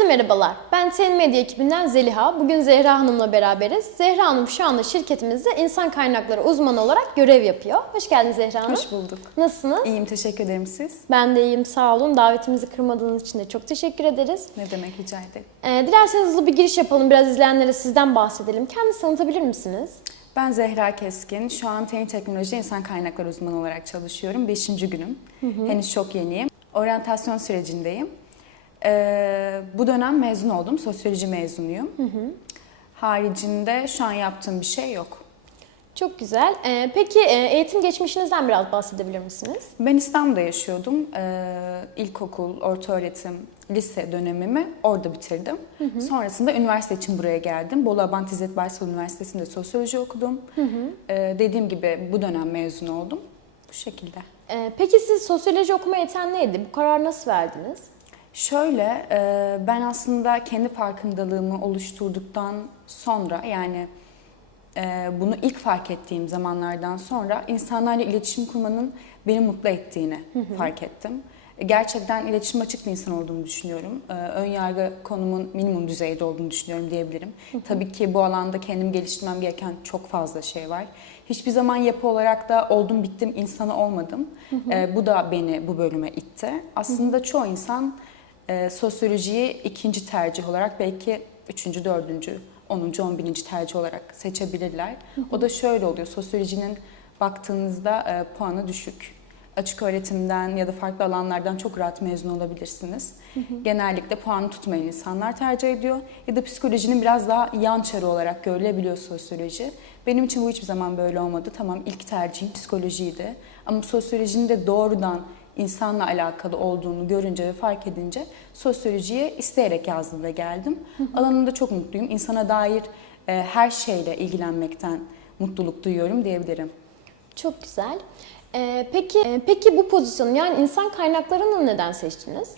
Herkese merhabalar. Ben TN Medya ekibinden Zeliha. Bugün Zehra Hanım'la beraberiz. Zehra Hanım şu anda şirketimizde insan kaynakları uzmanı olarak görev yapıyor. Hoş geldiniz Zehra Hanım. Hoş bulduk. Nasılsınız? İyiyim, teşekkür ederim siz. Ben de iyiyim, sağ olun. Davetimizi kırmadığınız için de çok teşekkür ederiz. Ne demek rica ederim. Ee, dilerseniz hızlı bir giriş yapalım. Biraz izleyenlere sizden bahsedelim. Kendinizi tanıtabilir misiniz? Ben Zehra Keskin. Şu an TEİ Teknoloji İnsan Kaynakları uzmanı olarak çalışıyorum. Beşinci günüm. Henüz çok yeniyim. Oryantasyon sürecindeyim. Ee, bu dönem mezun oldum. Sosyoloji mezunuyum. Haricinde şu an yaptığım bir şey yok. Çok güzel. Ee, peki e, eğitim geçmişinizden biraz bahsedebilir misiniz? Ben İstanbul'da yaşıyordum. Ee, ilkokul, orta öğretim, lise dönemimi orada bitirdim. Sonrasında üniversite için buraya geldim. Bolu Abant İzzet Baysal Üniversitesi'nde sosyoloji okudum. Ee, dediğim gibi bu dönem mezun oldum. Bu şekilde. Ee, peki siz sosyoloji okuma yeten neydi? Bu kararı nasıl verdiniz? Şöyle, e, ben aslında kendi farkındalığımı oluşturduktan sonra yani e, bunu ilk fark ettiğim zamanlardan sonra insanlarla iletişim kurmanın beni mutlu ettiğini fark ettim. Gerçekten iletişim açık bir insan olduğumu düşünüyorum. E, Ön yargı konumun minimum düzeyde olduğunu düşünüyorum diyebilirim. Tabii ki bu alanda kendimi geliştirmem gereken çok fazla şey var. Hiçbir zaman yapı olarak da oldum bittim insanı olmadım. E, bu da beni bu bölüme itti. Aslında çoğu insan e, sosyolojiyi ikinci tercih olarak belki üçüncü, dördüncü, onuncu, on bininci tercih olarak seçebilirler. O da şöyle oluyor. Sosyolojinin baktığınızda e, puanı düşük. Açık öğretimden ya da farklı alanlardan çok rahat mezun olabilirsiniz. Genellikle puanı tutmayan insanlar tercih ediyor. Ya da psikolojinin biraz daha yan çarı olarak görülebiliyor sosyoloji. Benim için bu hiçbir zaman böyle olmadı. Tamam ilk tercihim psikolojiydi. Ama sosyolojinin de doğrudan insanla alakalı olduğunu görünce ve fark edince sosyolojiye isteyerek yazdım ve geldim. Alanında çok mutluyum. İnsana dair e, her şeyle ilgilenmekten mutluluk duyuyorum diyebilirim. Çok güzel. Ee, peki e, peki bu pozisyonu yani insan kaynaklarını neden seçtiniz?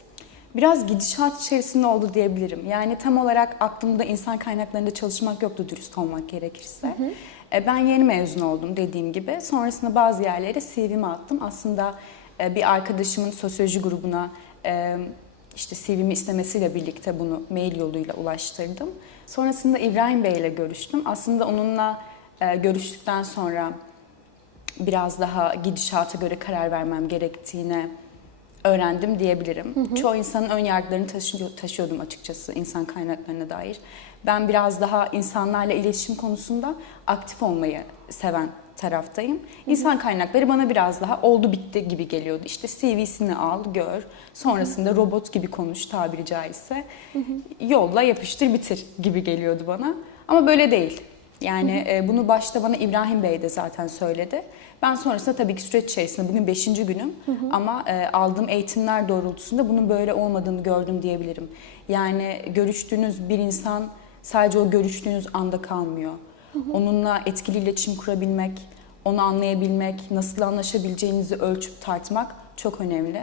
Biraz gidişat içerisinde oldu diyebilirim. Yani tam olarak aklımda insan kaynaklarında çalışmak yoktu dürüst olmak gerekirse. E, Ben yeni mezun oldum dediğim gibi. Sonrasında bazı yerlere CV'mi attım. Aslında bir arkadaşımın sosyoloji grubuna e, işte CV'mi istemesiyle birlikte bunu mail yoluyla ulaştırdım. Sonrasında İbrahim Bey ile görüştüm. Aslında onunla e, görüştükten sonra biraz daha gidişata göre karar vermem gerektiğine öğrendim diyebilirim. Çoğu insanın ön yargılarını taşı- taşıyordum açıkçası insan kaynaklarına dair. Ben biraz daha insanlarla iletişim konusunda aktif olmayı seven taraftayım. İnsan kaynakları bana biraz daha oldu bitti gibi geliyordu. İşte CV'sini al, gör. Sonrasında robot gibi konuş tabiri caizse. Yolla, yapıştır, bitir gibi geliyordu bana. Ama böyle değil. Yani e, bunu başta bana İbrahim Bey de zaten söyledi. Ben sonrasında tabii ki süreç içerisinde bugün 5. günüm ama e, aldığım eğitimler doğrultusunda bunun böyle olmadığını gördüm diyebilirim. Yani görüştüğünüz bir insan sadece o görüştüğünüz anda kalmıyor. Onunla etkili iletişim kurabilmek, onu anlayabilmek, nasıl anlaşabileceğinizi ölçüp tartmak çok önemli.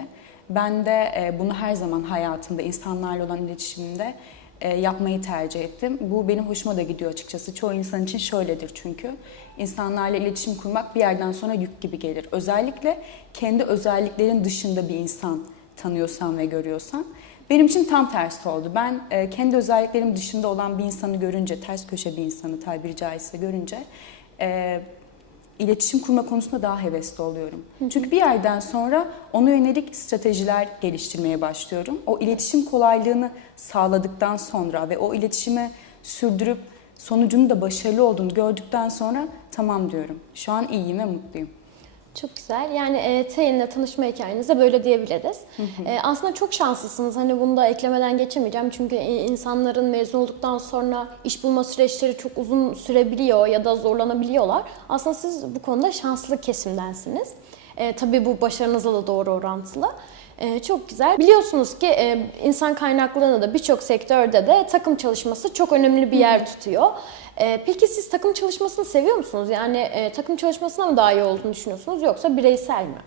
Ben de e, bunu her zaman hayatımda, insanlarla olan iletişimimde e, yapmayı tercih ettim. Bu benim hoşuma da gidiyor açıkçası. Çoğu insan için şöyledir çünkü. İnsanlarla iletişim kurmak bir yerden sonra yük gibi gelir. Özellikle kendi özelliklerin dışında bir insan tanıyorsan ve görüyorsan. Benim için tam tersi oldu. Ben e, kendi özelliklerim dışında olan bir insanı görünce, ters köşe bir insanı tabiri caizse görünce e, iletişim kurma konusunda daha hevesli oluyorum. Çünkü bir yerden sonra ona yönelik stratejiler geliştirmeye başlıyorum. O iletişim kolaylığını sağladıktan sonra ve o iletişime sürdürüp sonucunun da başarılı olduğunu gördükten sonra tamam diyorum. Şu an iyiyim ve mutluyum. Çok güzel. Yani e, Tayin'le tanışma hikayenizde böyle diyebiliriz. E, aslında çok şanslısınız. Hani bunu da eklemeden geçemeyeceğim. Çünkü insanların mezun olduktan sonra iş bulma süreçleri çok uzun sürebiliyor ya da zorlanabiliyorlar. Aslında siz bu konuda şanslı kesimdensiniz. E, tabii bu başarınızla da doğru orantılı. E, çok güzel. Biliyorsunuz ki e, insan kaynaklarında da birçok sektörde de takım çalışması çok önemli bir yer tutuyor. E, peki siz takım çalışmasını seviyor musunuz? Yani e, takım çalışmasına mı daha iyi olduğunu düşünüyorsunuz yoksa bireysel mi?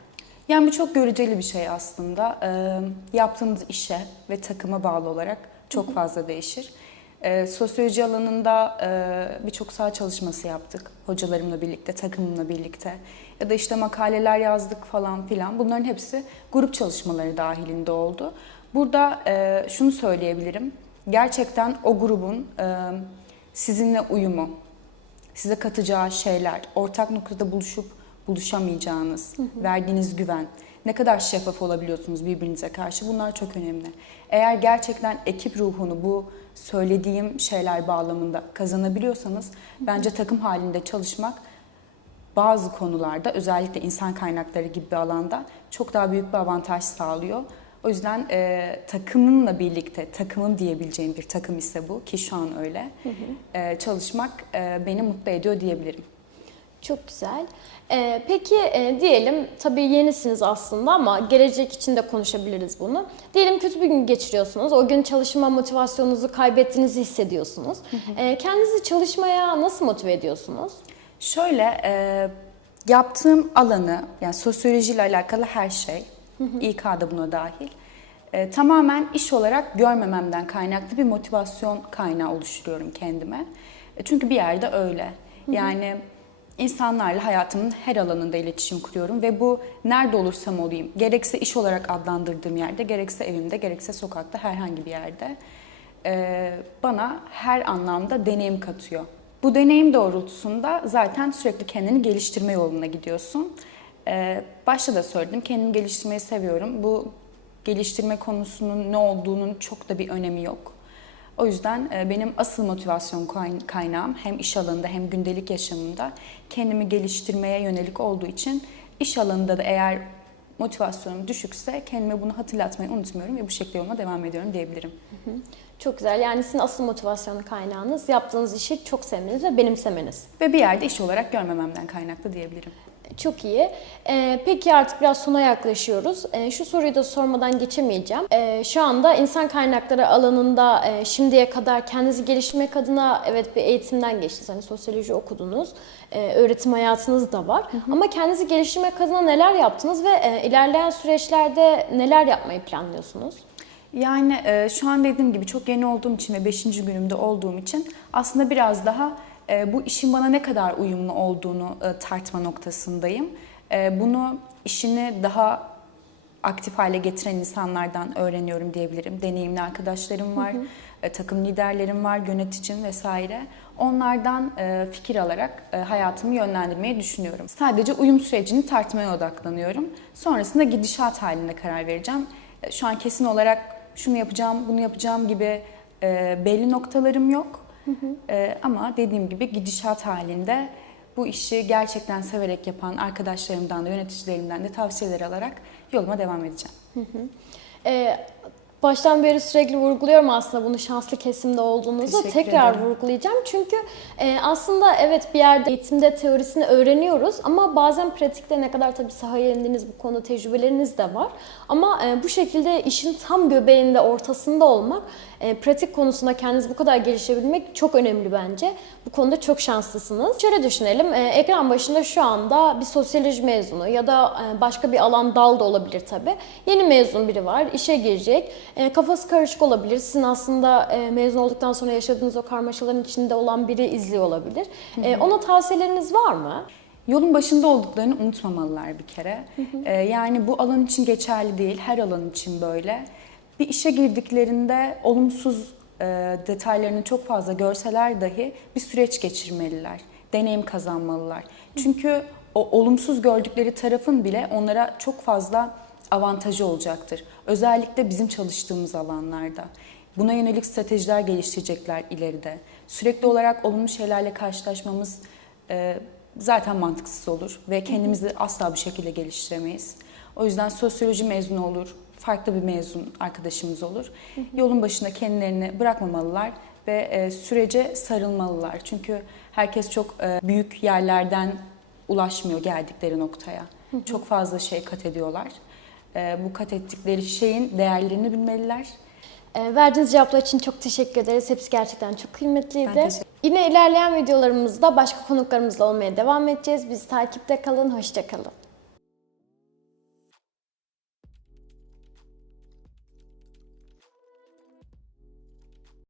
Yani bu çok göreceli bir şey aslında. Ee, yaptığınız işe ve takıma bağlı olarak çok fazla değişir. Ee, sosyoloji alanında e, birçok saha çalışması yaptık. Hocalarımla birlikte, takımımla birlikte. Ya da işte makaleler yazdık falan filan. Bunların hepsi grup çalışmaları dahilinde oldu. Burada e, şunu söyleyebilirim. gerçekten o grubun e, sizinle uyumu, size katacağı şeyler, ortak noktada buluşup buluşamayacağınız, verdiğiniz güven, ne kadar şeffaf olabiliyorsunuz birbirinize karşı bunlar çok önemli. Eğer gerçekten ekip ruhunu bu söylediğim şeyler bağlamında kazanabiliyorsanız bence takım halinde çalışmak bazı konularda özellikle insan kaynakları gibi bir alanda çok daha büyük bir avantaj sağlıyor. O yüzden e, takımınla birlikte, takımın diyebileceğim bir takım ise bu ki şu an öyle, e, çalışmak e, beni mutlu ediyor diyebilirim. Çok güzel. Ee, peki e, diyelim tabii yenisiniz aslında ama gelecek için de konuşabiliriz bunu. Diyelim kötü bir gün geçiriyorsunuz. O gün çalışma motivasyonunuzu kaybettiğinizi hissediyorsunuz. Ee, kendinizi çalışmaya nasıl motive ediyorsunuz? Şöyle e, yaptığım alanı yani sosyolojiyle alakalı her şey, İK da buna dahil. e, tamamen iş olarak görmememden kaynaklı bir motivasyon kaynağı oluşturuyorum kendime. E, çünkü bir yerde öyle. Yani insanlarla hayatımın her alanında iletişim kuruyorum ve bu nerede olursam olayım, gerekse iş olarak adlandırdığım yerde, gerekse evimde, gerekse sokakta herhangi bir yerde e, bana her anlamda deneyim katıyor. Bu deneyim doğrultusunda zaten sürekli kendini geliştirme yoluna gidiyorsun. Ee, başta da söyledim, kendimi geliştirmeyi seviyorum. Bu geliştirme konusunun ne olduğunun çok da bir önemi yok. O yüzden e, benim asıl motivasyon kayn- kaynağım hem iş alanında hem gündelik yaşamımda kendimi geliştirmeye yönelik olduğu için iş alanında da eğer motivasyonum düşükse kendime bunu hatırlatmayı unutmuyorum ve bu şekilde yoluma devam ediyorum diyebilirim. Çok güzel. Yani sizin asıl motivasyon kaynağınız yaptığınız işi çok sevmeniz ve benimsemeniz. Ve bir yerde iş olarak görmememden kaynaklı diyebilirim. Çok iyi. Ee, peki artık biraz sona yaklaşıyoruz. Ee, şu soruyu da sormadan geçemeyeceğim. Ee, şu anda insan kaynakları alanında e, şimdiye kadar kendinizi geliştirmek adına evet bir eğitimden geçtiniz. Hani sosyoloji okudunuz. Ee, öğretim hayatınız da var. Ama kendinizi geliştirmek adına neler yaptınız ve e, ilerleyen süreçlerde neler yapmayı planlıyorsunuz? Yani e, şu an dediğim gibi çok yeni olduğum için ve 5. günümde olduğum için aslında biraz daha bu işin bana ne kadar uyumlu olduğunu e, tartma noktasındayım. E, bunu işini daha aktif hale getiren insanlardan öğreniyorum diyebilirim. Deneyimli arkadaşlarım var, e, takım liderlerim var, yöneticim vesaire. Onlardan e, fikir alarak hayatımı yönlendirmeyi düşünüyorum. Sadece uyum sürecini tartmaya odaklanıyorum. Sonrasında gidişat halinde karar vereceğim. Şu an kesin olarak şunu yapacağım, bunu yapacağım gibi belli noktalarım yok. E, ama dediğim gibi gidişat halinde bu işi gerçekten severek yapan arkadaşlarımdan da yöneticilerimden de tavsiyeler alarak yoluma devam edeceğim. Ee, baştan beri sürekli vurguluyorum aslında bunu şanslı kesimde olduğunuzu. Teşekkür Tekrar ederim. vurgulayacağım. Çünkü e, aslında evet bir yerde eğitimde teorisini öğreniyoruz ama bazen pratikte ne kadar tabii sahaya indiğiniz bu konu tecrübeleriniz de var. Ama e, bu şekilde işin tam göbeğinde, ortasında olmak, e, pratik konusunda kendinizi bu kadar geliştirebilmek çok önemli bence. Bu konuda çok şanslısınız. Şöyle düşünelim, e, ekran başında şu anda bir sosyoloji mezunu ya da e, başka bir alan dal da olabilir tabii. Yeni mezun biri var, işe girecek. E, kafası karışık olabilir. Sizin aslında e, mezun olduktan sonra yaşadığınız o karmaşaların içinde olan biri izliyor olabilir. E, ona tavsiyeleriniz var mı? Yolun başında olduklarını unutmamalılar bir kere. Ee, yani bu alan için geçerli değil, her alan için böyle. Bir işe girdiklerinde olumsuz e, detaylarını çok fazla görseler dahi bir süreç geçirmeliler. Deneyim kazanmalılar. Çünkü o olumsuz gördükleri tarafın bile onlara çok fazla avantajı olacaktır. Özellikle bizim çalıştığımız alanlarda. Buna yönelik stratejiler geliştirecekler ileride. Sürekli olarak olumlu şeylerle karşılaşmamız e, zaten mantıksız olur ve kendimizi asla bir şekilde geliştiremeyiz. O yüzden sosyoloji mezunu olur, farklı bir mezun arkadaşımız olur. Yolun başında kendilerini bırakmamalılar ve e, sürece sarılmalılar. Çünkü herkes çok e, büyük yerlerden ulaşmıyor geldikleri noktaya. Çok fazla şey kat ediyorlar. E, bu kat ettikleri şeyin değerlerini bilmeliler. E, verdiğiniz cevaplar için çok teşekkür ederiz. Hepsi gerçekten çok kıymetliydi. Yine ilerleyen videolarımızda başka konuklarımızla olmaya devam edeceğiz. Bizi takipte kalın, hoşça kalın.